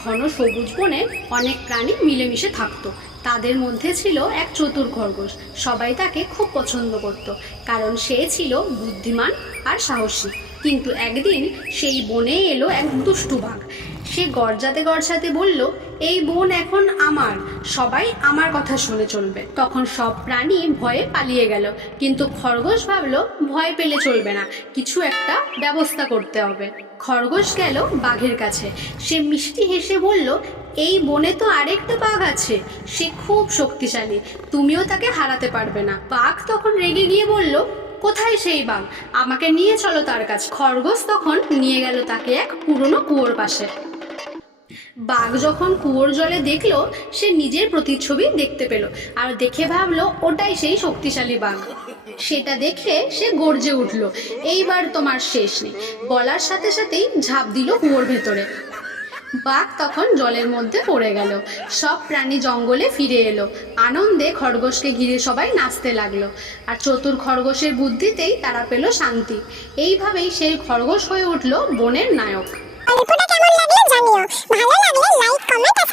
ঘন সবুজ বনে অনেক প্রাণী মিলেমিশে থাকতো। তাদের মধ্যে ছিল এক চতুর খরগোশ। সবাই তাকে খুব পছন্দ করত, কারণ সে ছিল বুদ্ধিমান আর সাহসী। কিন্তু একদিন সেই বনে এলো এক দুষ্টু বাঘ। সে গর্জাতে গর্জাতে বলল, এই বন এখন আমার, সবাই আমার কথা শুনে চলবে। তখন সব প্রাণী ভয়ে পালিয়ে গেল, কিন্তু খরগোশ ভাবলো ভয় পেলে চলবে না, কিছু একটা ব্যবস্থা করতে হবে। খরগোশ গেল বাঘের কাছে। সে মিষ্টি হেসে বলল, এই বনে তো আরেকটা বাঘ আছে, সে খুব শক্তিশালী, তুমিও তাকে হারাতে পারবে না। বাঘ তখন রেগে গিয়ে বলল, কোথায় সেই বাঘ, আমাকে নিয়ে চলো তার কাছে। খরগোশ তখন নিয়ে গেল তাকে এক পুরনো কুয়োর পাশে। বাঘ যখন কুয়োর জলে দেখলো, সে নিজের প্রতিচ্ছবি দেখতে পেল, আর দেখে ভাবলো ওটাই সেই শক্তিশালী বাঘ। সেটা দেখে সে গর্জে উঠল, এইবার তোমার শেষ নেই, বলার সাথে সাথেই ঝাঁপ দিল কুয়োর ভেতরে। বাঘ তখন জলের মধ্যে পড়ে গেল। সব প্রাণী জঙ্গলে ফিরে এলো। আনন্দে খরগোশকে ঘিরে সবাই নাচতে লাগলো, আর চতুর খরগোশের বুদ্ধিতেই তারা পেল শান্তি। এইভাবেই সেই খরগোশ হয়ে উঠল বনের নায়ক। গল্পটা কেমন লাগলো জানিও, ভালো লাগলে লাইক, কমেন্ট আর